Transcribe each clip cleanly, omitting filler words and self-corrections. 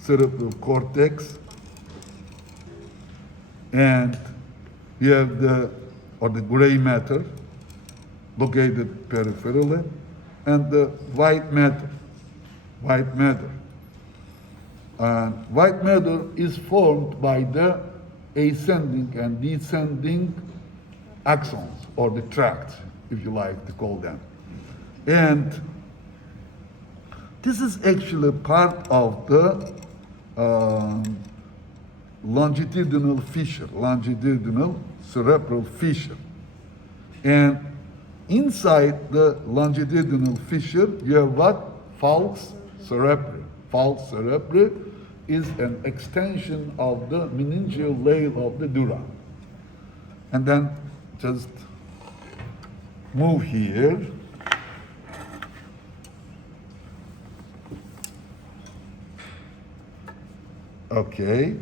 cerebral cortex, and you have the gray matter located peripherally, and the white matter. White matter. White matter is formed by the ascending and descending axons, or the tracts, if you like to call them. And this is actually part of the longitudinal fissure, longitudinal cerebral fissure. And inside the longitudinal fissure, you have what? Falx cerebri. Falx cerebri is an extension of the meningeal layer of the dura. And then just move here. Okay.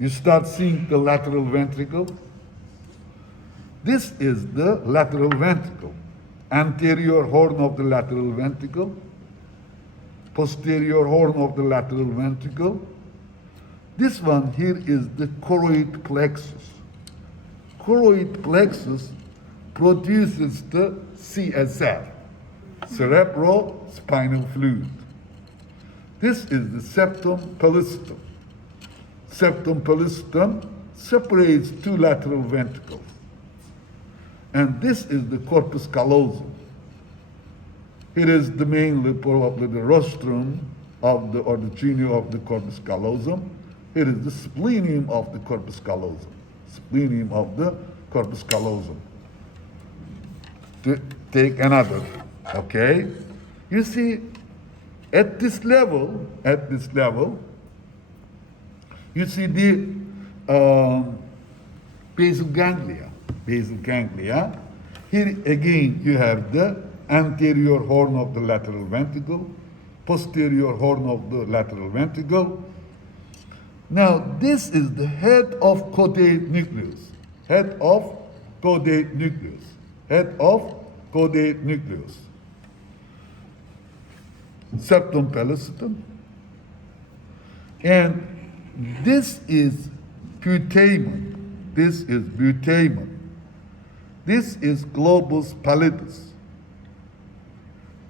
You start seeing the lateral ventricle. This is the lateral ventricle. Anterior horn of the lateral ventricle. Posterior horn of the lateral ventricle. This one here is the choroid plexus. Choroid plexus produces the CSF, cerebrospinal fluid. This is the septum pellucidum. Septum pellucidum separates two lateral ventricles. And this is the corpus callosum. It is the mainly probably the rostrum of the, or the genio of the corpus callosum. It is the splenium of the corpus callosum. Splenium of the corpus callosum. To take another, okay? You see, at this level, you see the basal ganglia. Basal ganglia. Here again you have the anterior horn of the lateral ventricle, posterior horn of the lateral ventricle. Now this is the head of caudate nucleus. Head of caudate nucleus. Head of caudate nucleus. Septum pellucidum. And this is putamen. This is putamen. This is globus pallidus.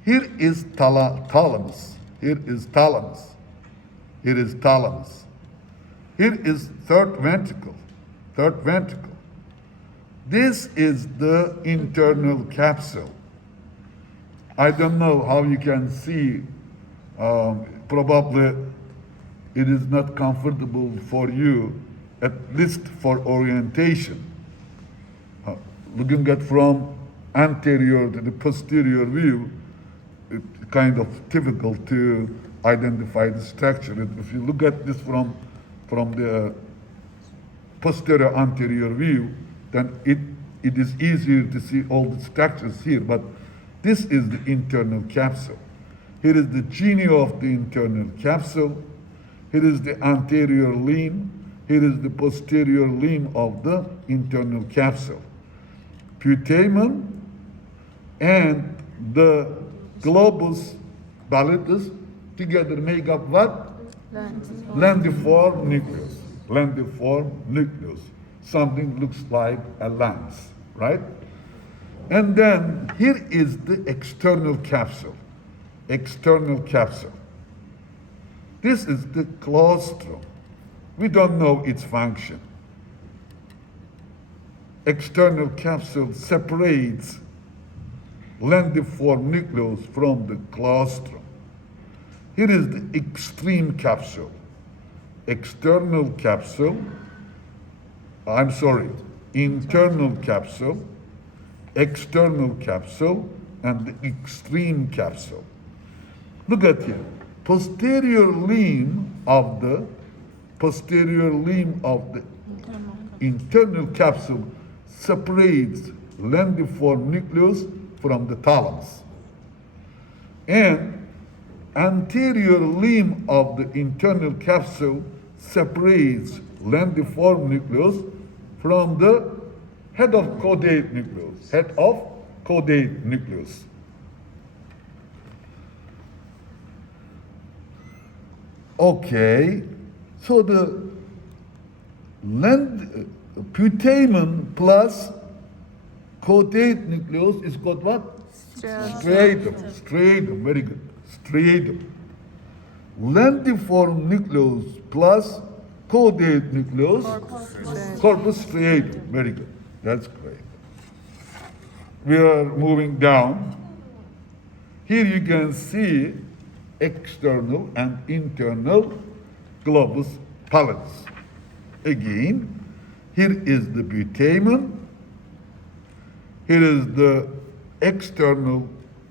Here is thalamus. Here is thalamus. Here is thalamus. Here is third ventricle. Third ventricle. This is the internal capsule. I don't know how you can see. Probably it is not comfortable for you, at least for orientation. Looking at from anterior to the posterior view, it's kind of difficult to identify the structure. If you look at this from the posterior anterior view, then it is easier to see all the structures here. But this is the internal capsule. Here is the genio of the internal capsule. Here is the anterior limb. Here is the posterior limb of the internal capsule. Putamen and the globus pallidus together make up what? Lendiform nucleus. Lendiform nucleus. Something looks like a lens, right? And then here is the external capsule. External capsule. This is the claustrum. We don't know its function. External capsule separates lendiform nucleus from the claustrum. Here is the extreme capsule. External capsule, internal capsule, external capsule, and the extreme capsule. Look at here. Posterior limb of the internal capsule separates lendiform nucleus from the thalamus. And anterior limb of the internal capsule separates lendiform nucleus from the head of caudate nucleus. Head of caudate nucleus. Okay, so the putamen plus caudate nucleus is called what? Striatum. Striatum, very good. Striatum. Lentiform nucleus plus caudate nucleus, corpus striatum. Very good. That's great. We are moving down. Here you can see external and internal globus pallidus. Again, here is the putamen. Here is the external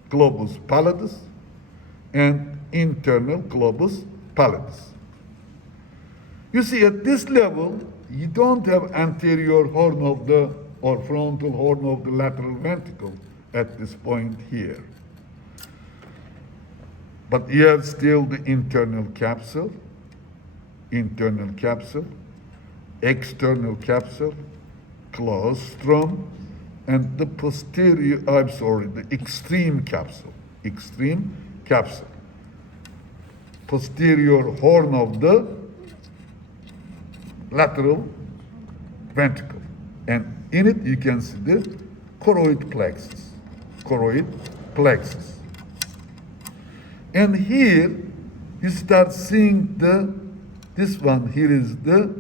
globus pallidus and internal globus pallidus. You see, at this level, you don't have anterior horn of the or frontal horn of the lateral ventricle at this point here. But you have still the internal capsule, external capsule, claustrum, and the the extreme capsule, posterior horn of the lateral ventricle. And in it you can see the choroid plexus. And here you start seeing this one here is the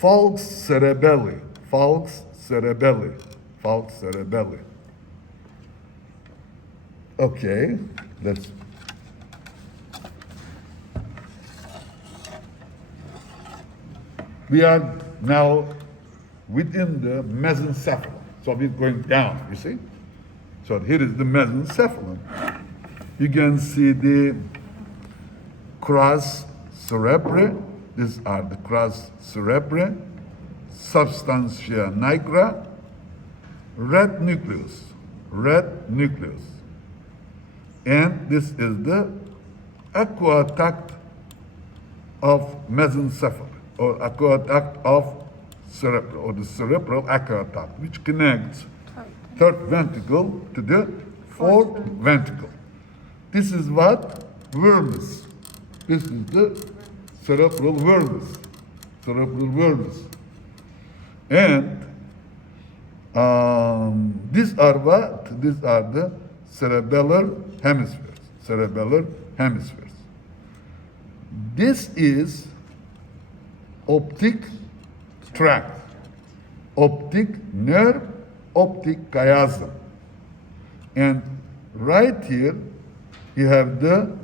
falx cerebelli. Okay, we are now within the mesencephalon. So we're going down, you see? So here is the mesencephalon. You can see the crus cerebri. These are the crus cerebri, substantia nigra, red nucleus. And this is the aqueduct of mesencephaly, or aqueduct of cerebral, or the cerebral aqueduct, which connects third ventricle to the fourth ventricle. This is what? Vermis. This is the cerebral vermis. And these are what? These are the cerebellar hemispheres. This is optic tract, optic nerve, optic chiasm. And right here you have the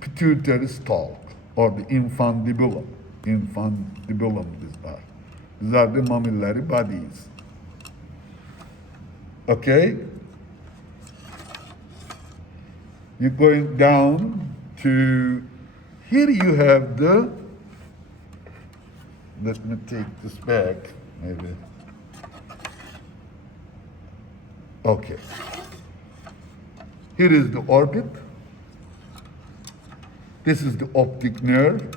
pituitary stalk, or the infundibulum. These are the mammillary bodies. Okay? You're going down to, here you have let me take this back, maybe. Okay. Here is the orbit. This is the optic nerve.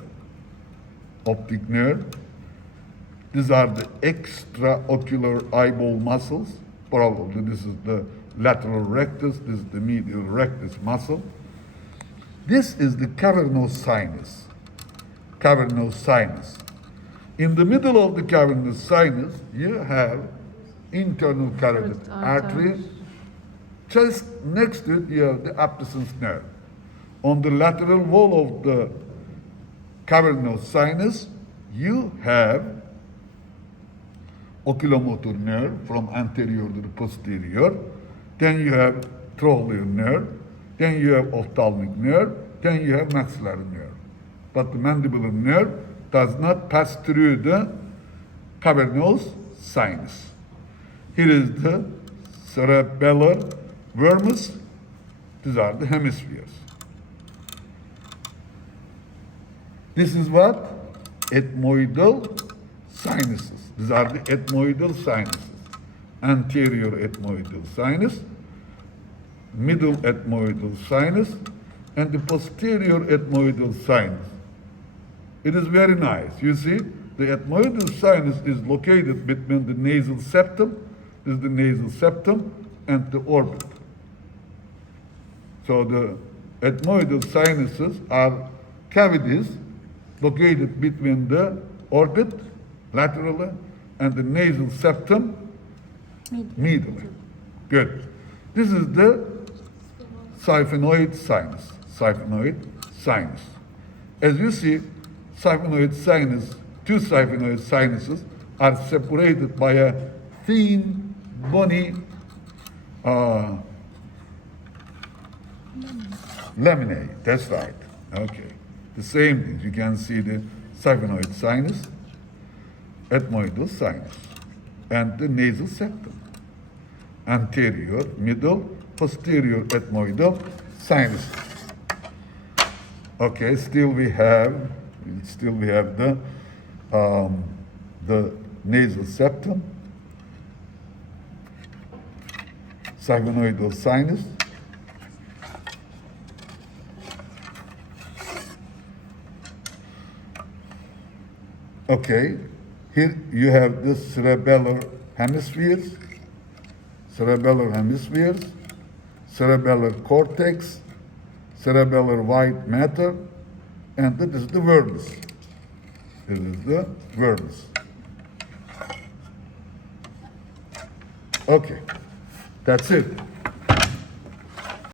These are the extraocular eyeball muscles. Probably this is the lateral rectus, this is the medial rectus muscle. This is the cavernous sinus. In the middle of the cavernous sinus, you have internal carotid artery. Just next to it, you have the abducens nerve. On the lateral wall of the cavernous sinus, you have oculomotor nerve from anterior to the posterior. Then you have trochlear nerve. Then you have ophthalmic nerve. Then you have maxillary nerve. But the mandibular nerve does not pass through the cavernous sinus. Here is the cerebellar vermis. These are the hemispheres. This is what? Ethmoidal sinuses. These are the ethmoidal sinuses. Anterior ethmoidal sinus, middle ethmoidal sinus, and the posterior ethmoidal sinus. It is very nice. You see, the ethmoidal sinus is located between the nasal septum, this is the nasal septum, and the orbit. So the ethmoidal sinuses are cavities located between the orbit laterally and the nasal septum medially. Good. This is the siphonoid sinus. Siphonoid sinus. As you see, siphonoid sinus, two siphonoid sinuses are separated by a thin, bony laminae. That's right. Okay. The same thing. You can see the siphonoid sinus, ethmoidal sinus, and the nasal septum. Anterior, middle, posterior ethmoidal sinus. Okay, still we have the nasal septum, siphonoidal sinus, okay, here you have the cerebellar hemispheres, cerebellar cortex, cerebellar white matter, and this is the vermis. This is the vermis. Okay, that's it.